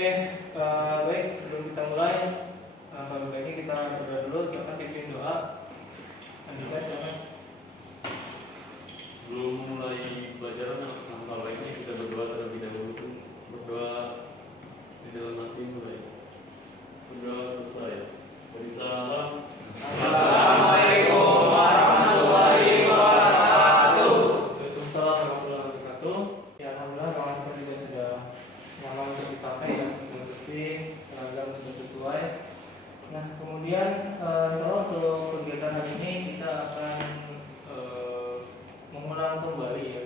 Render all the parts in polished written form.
Oke, baik, sebelum kita mulai, baiknya kita berdoa dulu. Silakan pimpin doa. Andika, silakan. Sebelum mulai pelajaran, langkah baiknya kita berdoa terlebih dahulu. Berdoa di dalam hati mulai. Berdoa selesai. Beri salam. Assalamualaikum warahmatullahi wabarakatuh. Waalaikumsalam warahmatullahi wabarakatuh. Ya, alhamdulillah kawan kita juga sudah nyaman untuk dipakai, ya, sudah bersih, seragam sudah sesuai. Nah, kemudian insyaallah untuk kegiatan hari ini kita akan mengulang kembali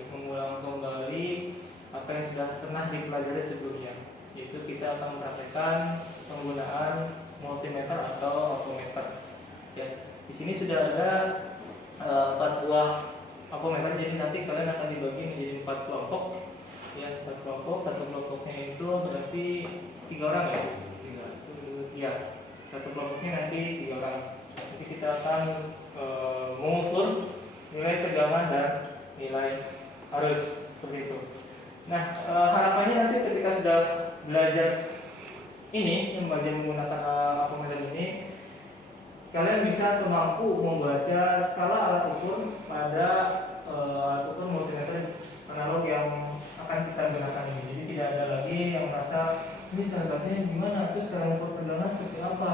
apa yang sudah pernah dipelajari sebelumnya, yaitu kita akan mempraktekkan penggunaan multimeter atau avometer. Ya, di sini sudah ada 4 buah avometer, jadi nanti kalian akan dibagi menjadi 4 kelompok. Ya, 4 kelompok. Satu kelompoknya itu berarti 3 orang, ya. Ya, satu kelompoknya nanti 3 orang. Jadi kita akan mengukur nilai tegangan dan nilai arus seperti itu. Nah, harapannya nanti ketika sudah belajar ini, belajar menggunakan avometer ini, kalian bisa mampu membaca skala alat ukur pada alat ukur multimeter analog yang akan kita gunakan ini. Jadi tidak ada lagi yang merasa ini cara bacanya gimana, terus cara mengukur tegangan seperti apa,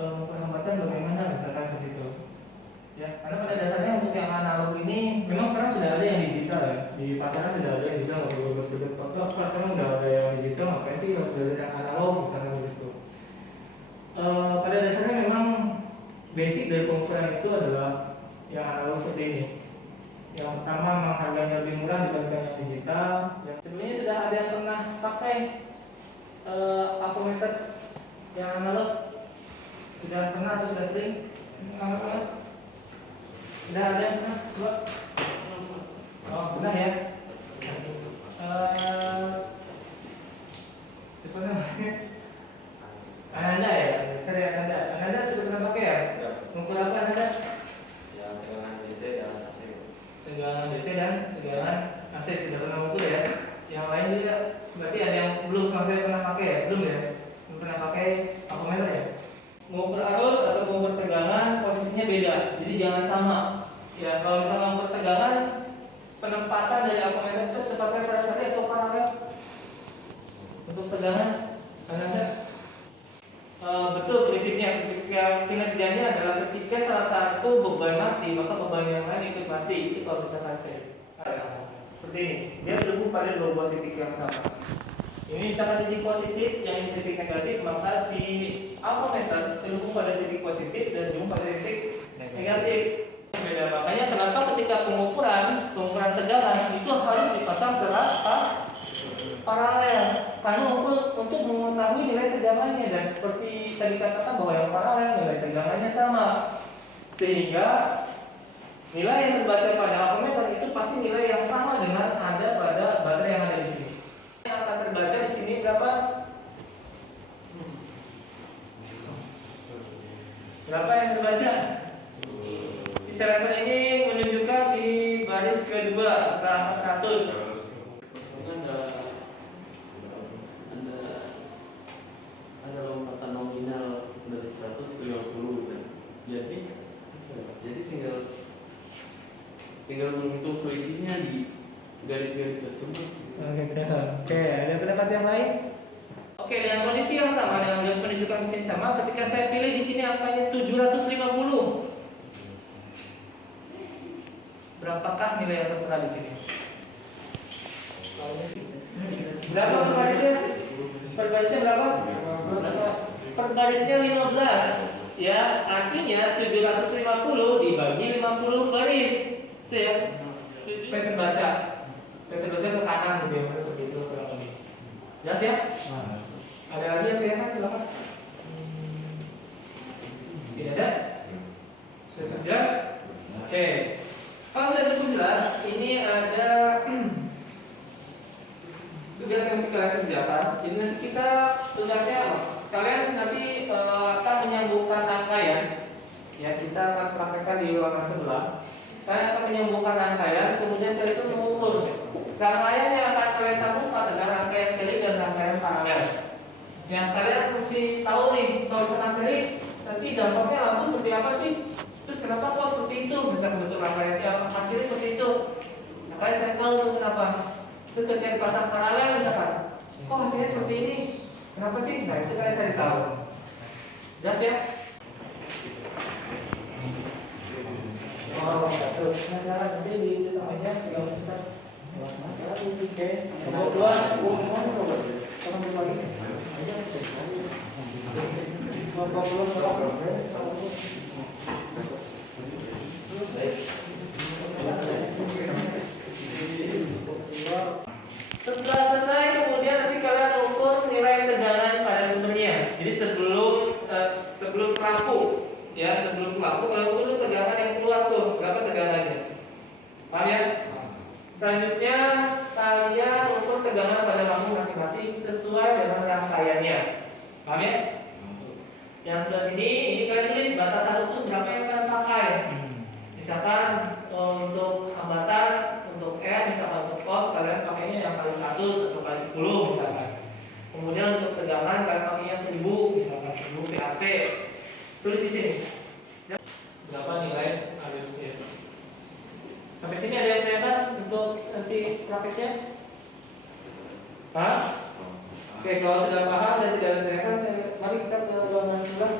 penghambatan bagaimana, misalkan seperti itu. Ya, karena pada dasarnya untuk yang analog ini memang sekarang sudah ada yang digital, ya. Di pasaran sudah ada yang digital, kalau sekarang udah ada yang digital, makanya sih harus belajar yang analog misalnya begitu. Pada dasarnya memang basic dari pengukuran itu adalah yang analog seperti ini. Yang pertama memang harganya lebih murah dibandingkan yang digital. Yang sebelumnya sudah ada yang pernah pakai avometer yang analog? Sudah pernah atau sudah sering? Sudah ada yang pernah? Coba. Oh, pernah ya? Siapa namanya? Anda ya? Saya Anda sudah pernah pakai ya? Ya. Mengukur apa Anda? Ya, tegangan DC dan AC. Tegangan DC dan tegangan AC sudah pernah mengukur ya? Yang lain juga berarti ada yang belum sama saya pernah pakai ya? Belum ya? Belum pernah pakai avometer ya? Mengukur arus atau mengukur tegangan posisinya beda, jadi jangan sama. Ya, kalau misalnya mengukur tegangan, penempatan dari avometer itu sepatutnya seri atau paralel. Untuk tegangan, Anda betul prinsipnya. Ketika kinerjanya adalah ketika salah satu beban mati, maka beban yang lain ikut mati. Itu kalau misalkan saya seperti ini, dia terhubung pada 2 buah titik yang sama. Ini misalkan titik positif, yang ini titik negatif, maka si avometer terhubung pada titik positif dan terhubung pada titik negatif. Beda. Makanya kenapa ketika pengukuran tegangan itu harus dipasang serat paralel, karena untuk mengetahui nilai tegangannya, dan seperti tadi katakan bahwa yang paralel nilai tegangannya sama, sehingga nilai yang terbaca pada avometer itu pasti nilai yang sama dengan ada pada baterai yang ada di sini. Yang akan terbaca di sini berapa? Berapa yang terbaca? Si seletter ini menunjukkan di baris kedua setelah 100. Ada lompatan nominal dari 100 ke 50 kan. Jadi tinggal menghitung selisihnya di garis-garis tersebut. Oke, ada pendapat yang lain? Oke, dengan kondisi yang sama, dengan garis penunjukan mesin sama, ketika saya pilih di sini angkanya 750. Berapakah nilai yang tertera di sini? Berapa per barisnya? Per barisnya berapa? Per barisnya 15. Ya, artinya 750 dibagi 50 baris. Itu ya. Supaya terbaca. Supaya terbaca ke kanan gitu ya, seperti itu kurang lebih. Jelas ya? Ada lagi yang kelihatan, silakan. Tidak ada? Sudah jelas? Oke. Kalau sudah cukup jelas, ini ada tugas yang mesti kalian kerjakan. Jadi nanti kita tugasnya apa? Kalian nanti akan menyambungkan rangkaian. Ya, kita akan praktekkan di ruangan sebelah. Kalian akan menyambungkan rangkaian, kemudian setelah itu mengukur rangkaian yang akan kalian sambungkan adalah rangkaian seri dan rangkaian paralel. Yang kalian mesti tahu nih, kalau misalkan seri nanti dampaknya lampu seperti apa sih? Terus kenapa kok seperti itu? Misalkan bentuk rangkaiannya apa? Hasilnya seperti itu. Nah, kalian saya tahu tuh kenapa. Terus ketika dipasang paralel misalkan, kok hasilnya seperti ini? Kenapa sih? Nah itu kalian cari tahu. Jelas ya? Oh, betul. Nah, cara nanti di sama aja, tinggal sebentar. Oke. Nomor 2, tolong lagi. Setelah selesai, kemudian nanti kalian ukur nilai tegangan pada sumbernya. Jadi sebelum pelaku, ya sebelum pelaku kalian ukur dulu tegangan yang keluar tuh, berapa tegangannya? Paham ya? Selanjutnya kalian ukur tegangan pada lampu masing-masing sesuai dengan rangkaiannya. Paham ya? Yang sebelah sini, ini kalian tulis batasan ukur berapa yang kalian pakai. Misalkan untuk hambatan, untuk R, misalkan untuk volt, kalian pakainya yang kali 100 atau kali 10 misalkan. Kemudian untuk tegangan kalian pakainya 1000, misalkan 1000 PAC. Tulis di sini. Berapa nilai arusnya? Sampai sini ada yang kelihatan untuk nanti prakteknya? Hah? Oke, kalau sudah paham dan tidak ada kelihatan, mari kita ke ruangan sebelah.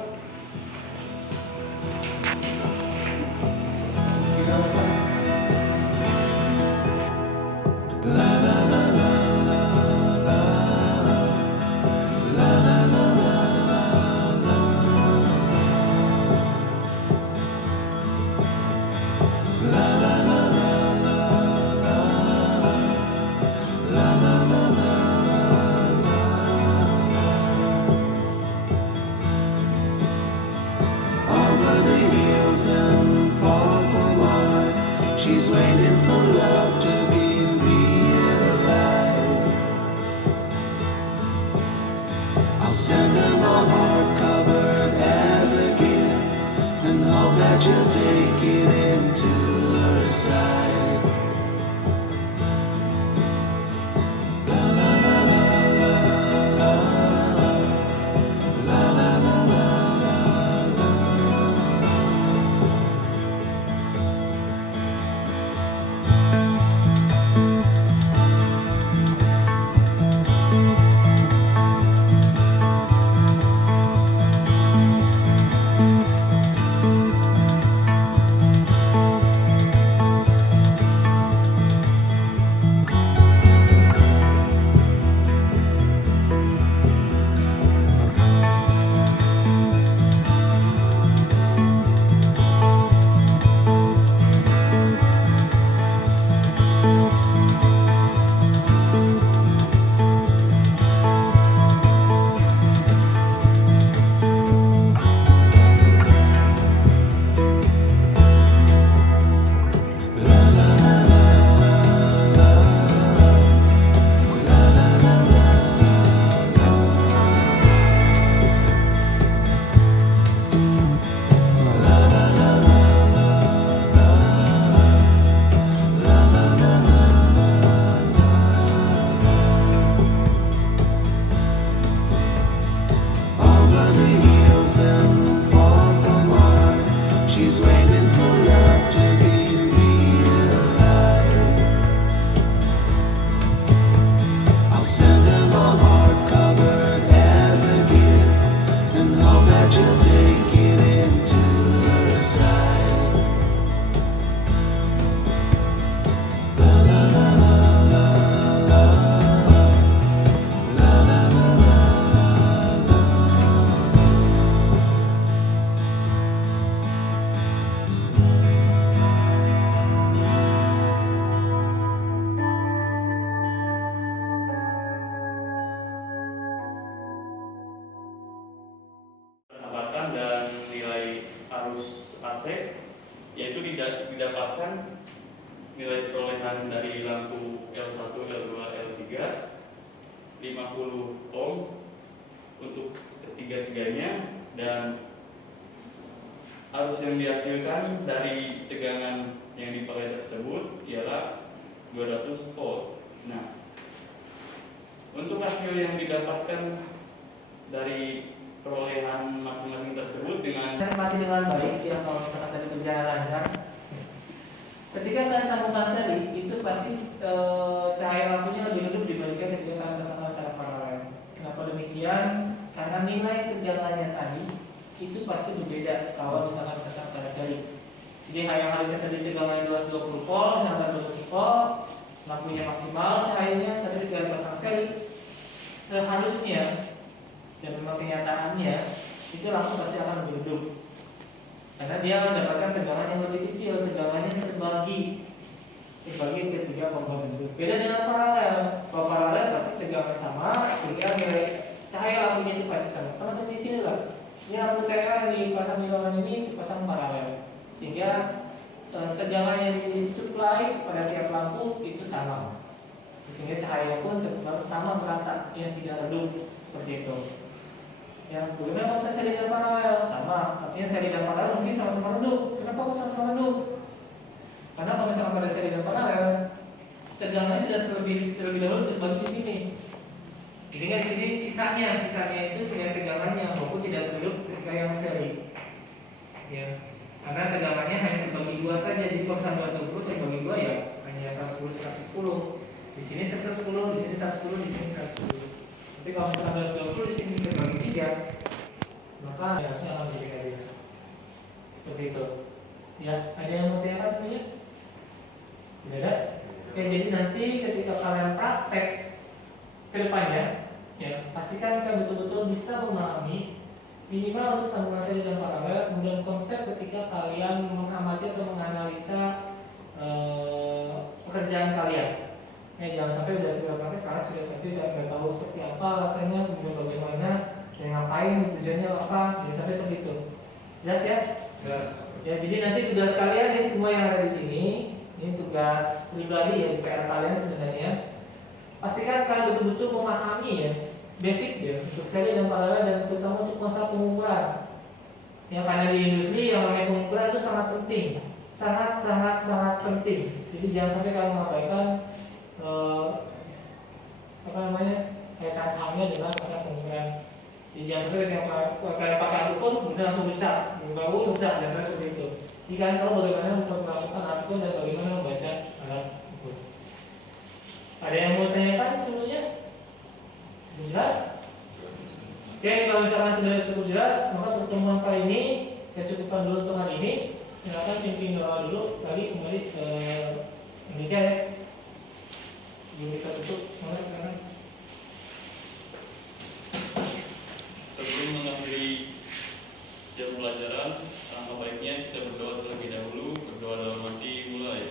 Over the hills and far from mine, she's waiting for love to be realized. I'll send her my heart covered as a gift, and hope that you'll take it into her side. La la la la la la la la la la. Over the hills and far from mine, she's waiting for love to be realized. I'll send her my heart covered as a gift, and hope that you'll take it into her side. La la la la la la la la la la. Pendapatan dan nilai arus AC yaitu didapatkan nilai perolehan dari lampu L1, L2, L3 50 ohm untuk ketiga-tiganya, dan arus yang dihasilkan dari tegangan yang dipakai tersebut ialah 200 volt. Nah, Untuk hasil yang didapatkan dari perolehan masing-masing tersebut dengan Mati dengan baik ya, kalau misalkan tadi berjalan lancar. Ketika kalian sambungkan seri itu pasti cahaya lampunya lebih redup dibandingkan ketika kalian pasangkan secara paralel. Kenapa demikian? Karena nilai tegangannya tadi itu pasti berbeda kalau misalkan pasang secara seri. Jadi yang harusnya tadi tegangannya 220 volt, misalkan 220 volt, lampunya maksimal, cahayanya tadi dengan pasang seri seharusnya dan memang kenyataannya itu lampu pasti akan lebih redup karena dia mendapatkan tegangan yang lebih kecil, tegangannya terbagi ke 3 komponen. Beda dengan paralel. Kalau paralel pasti tegangannya sama, sehingga nilai cahaya lampunya itu pasti sama. Sama seperti di sini lah. Ini lampu TLA yang dipasang di ruangan ini dipasang paralel, sehingga tegangan yang disuplai pada tiap lampu itu sama, sehingga cahaya pun tersebar sama merata, yang tidak redup seperti itu. Yang kemudian kalau seri dan paralel sama, artinya seri dan paralel mungkin sama-sama redup. Kenapa kok sama-sama redup? Karena kalau misalnya pada seri dan paralel, tegangannya sudah terlebih dahulu terbagi di sini. Jadi kan di sini sisanya itu dengan tegangannya walaupun tidak seredup ketika yang seri. Ya, karena tegangannya hanya terbagi 2 saja. Jadi kalau misalnya 220 terbagi 2 ya hanya 110 110. Di sini 110, di sini 110, di sini 110. Tapi kalau misalkan 220 di sini terbagi 3, maka hasilnya akan jadi kayak gitu. Seperti itu. Ya, ada yang mau tanyakan sebenarnya? Tidak ada? Oke, jadi nanti ketika kalian praktek ke depannya, ya pastikan kalian betul-betul bisa memahami minimal untuk sambungan seri dan paralel, kemudian konsep ketika kalian mengamati atau menganalisa pekerjaan kalian. Ya, jangan sampai udah sudah praktek karena sudah tapi nggak tahu seperti apa rasanya, kemudian bagaimana, dan ngapain, tujuannya apa, jangan sampai seperti itu. Jelas ya? Jelas. Ya, jadi nanti tugas kalian ya semua yang ada di sini, ini tugas pribadi ya, PR kalian sebenarnya. Pastikan kalian betul-betul memahami ya, basic ya, untuk seri dan paralel dan terutama untuk masalah pengukuran. Ya, karena di industri yang namanya pengukuran itu sangat penting, sangat penting. Jadi jangan sampai kalian mengabaikan kaitan halnya dengan masalah pengukuran. Jadi jangan sampai kalian pakai alat ukur kemudian langsung rusak, rusak dan seperti itu. Jadi kalian tahu bagaimana melakukan alat ukur dan bagaimana membaca alat ukur. Ada yang mau tanyakan sebelumnya? Jelas? Oke, kalau misalkan sudah cukup jelas, maka pertemuan kali ini saya cukupkan dulu untuk hari ini. Silakan pimpin doa dulu, kali kembali menikah ya. Belum kita tutup, mulai sekarang. sebelum mengakhiri jam pelajaran, alangkah baiknya kita berdoa terlebih dahulu. Berdoa dalam hati mulai.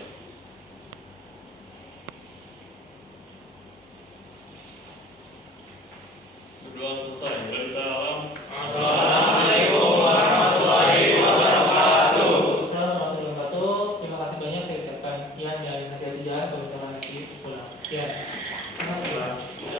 Berdoa selesai. Bisa